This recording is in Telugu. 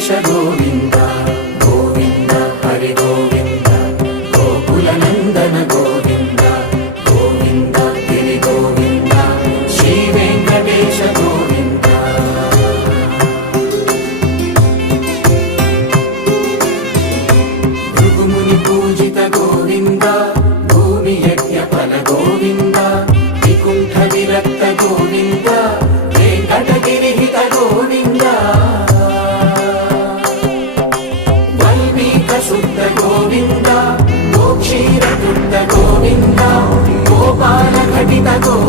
వెంకటేశ గోవింద గోవింద హరి గోవింద గోకుల నందన గోవింద గోవింద గిరి గోవింద శ్రీ వెంకటేశ గోవింద భృగుముని పూజిత గోవింద భూమి యజ్ఞ ఫల గోవింద వికుంఠ విరక్త గోవింద వెంకటగిరిహిత గోవింద వల్మీక శుద్ధ గోవింద గోక్షీర గోవింద గోపాల ఘటిత గోవింద